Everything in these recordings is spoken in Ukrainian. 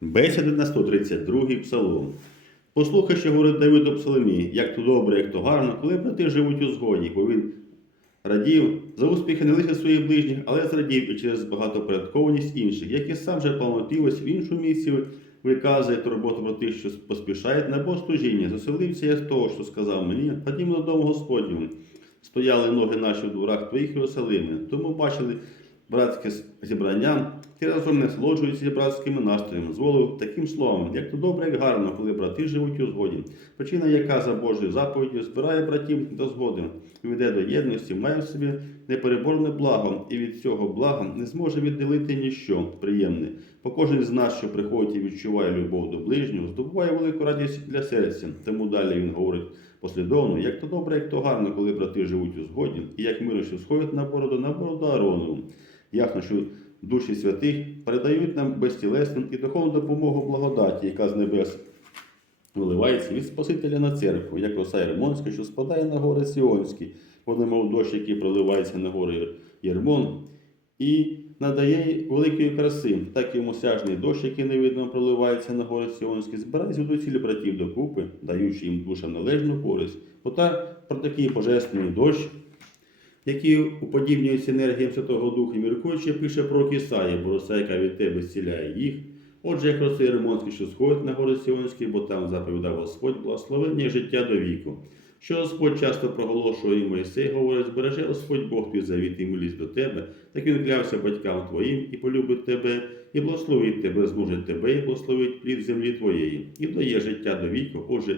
Бесіди на 132 псалом. Послухай, що говорить Давид у псалмі, як то добре, як то гарно, коли брати живуть у згоді, бо він радів за успіхи не лише своїх ближніх, але зрадів і через багатопорядкованість інших, як і сам же палмотивось в іншу місію виказує турботу про тих, що поспішають на богослужіння. Заселився я з того, що сказав мені, ходімо додому Господню. Стояли ноги наші в дворах твоїх Єрусалими, тому бачили братське зібрання, ти разом насолоджуєшся братськими настроями, зволив таким словом, як то добре, як гарно, коли брати живуть у згоді. Причина, яка за Божою заповіддю збирає братів до згоди, веде до єдності, має в собі непереборне благо, і від цього блага не зможе відділити ніщо приємне. Бо кожен з нас, що приходить і відчуває любов до ближнього, здобуває велику радість для серця. Тому далі він говорить послідовно, як то добре, як то гарно, коли брати живуть у згоді, і як миро, сходять на бороду, на бороду Аронову. Ясно, що душі святих передають нам безтілесну і духовну допомогу благодаті, яка з небес виливається від Спасителя на церкву, як роса Єрмонська, що спадає на гори Сіонські, вони, мов дощ, який проливається на гори Єрмон, і надає великої краси, так і мосяжний дощ, який невидно проливається на гори Сіонські, збирає звідусіль братів докупи, даючи їм душам належну користь. Отак про такий божественний дощ, який уподібнюється енергіям Святого Духа, міркуючи, пише про Кисаї, бо роса, яка від тебе зціляє їх. Отже, як роси Римонські, що сходять на гори Сіонські, бо там заповідав Господь благословення життя до віку. Що Господь часто проголошує і Моїсей, говорить, збереже Господь Бог твій завіт і милість до тебе, так він клявся батькам твоїм і полюбить тебе, і благословить тебе, змужить тебе, і благословить плід землі твоєї, і дає життя до віку. Отже,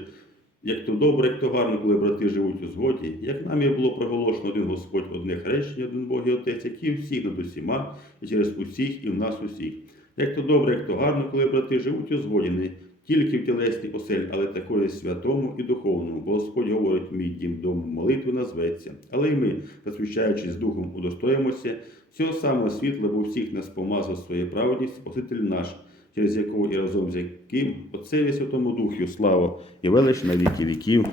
як то добре, як то гарно, коли брати живуть у згоді, як нам і було проголошено один Господь, одне хрещення, один Бог і Отець, який всіх над усіма, і через усіх, і в нас усіх. Як то добре, як то гарно, коли брати живуть у згоді, не тільки в тілесній оселі, але також святому і духовному. Бо Господь говорить, мій дім дому молитви назветься. Але й ми, посвящаючись духом, удостоїмося цього самого світла, бо всіх нас помазав своєю праведністю, Спаситель наш, через якого і разом з яким Отцеві Святому Духу слава і велич на віки віків.